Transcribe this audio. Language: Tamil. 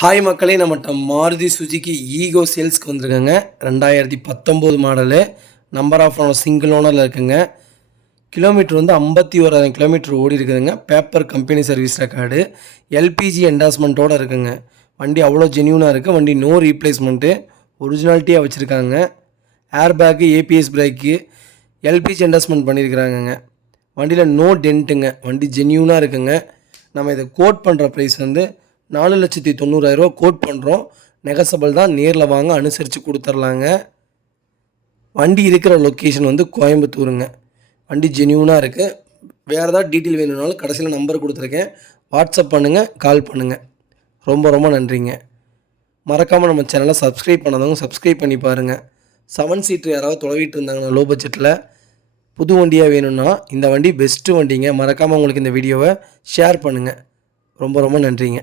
ஹாய் மக்களே, நம்மகிட்ட மாருதி சுஜுகி ஈகோ சேல்ஸ்க்கு வந்திருக்குங்க. 2019 model. Number of owner single ஓனரில் இருக்குங்க. கிலோமீட்டர் வந்து 51,000 கிலோமீட்டர் ஓடி இருக்குதுங்க. Paper company service record, LPG என்டாஸ்மெண்ட்டோடு இருக்குங்க. வண்டி அவ்வளோ ஜென்யூனாக இருக்குது. வண்டி நோ ரீப்ளேஸ்மெண்ட்டு, ஒரிஜினாலிட்டியாக வச்சுருக்காங்க. Air bag, ABS brake, LPG endorsement பண்ணியிருக்கிறாங்கங்க. வண்டியில் நோ டென்ட்டுங்க. வண்டி ஜென்யூனாக இருக்குங்க. நம்ம இதை கோட் பண்ணுற ப்ரைஸ் வந்து 4,90,000 கோட் பண்ணுறோம். நெகசபிள் தான். நேரில் வாங்க, அனுசரித்து கொடுத்துர்லாங்க. வண்டி இருக்கிற லொக்கேஷன் வந்து கோயம்புத்தூருங்க. வண்டி ஜென்யூனாக இருக்குது. வேறு ஏதாவது டீட்டெயில் வேணும்னாலும் கடைசியில் நம்பர் கொடுத்துருக்கேன். வாட்ஸ்அப் பண்ணுங்கள், கால் பண்ணுங்கள். ரொம்ப ரொம்ப நன்றிங்க. மறக்காமல் நம்ம சேனலை சப்ஸ்கிரைப் பண்ணாதவங்க சப்ஸ்கிரைப் பண்ணி பாருங்கள். 7 சீட்ரு யாராவது தொலைவிட்டு இருந்தாங்கன்னா லோ பட்ஜெட்டில் புது வண்டியாக வேணும்னா இந்த வண்டி பெஸ்ட்டு வண்டிங்க. மறக்காமல் உங்களுக்கு இந்த வீடியோவை ஷேர் பண்ணுங்கள். ரொம்ப ரொம்ப நன்றிங்க.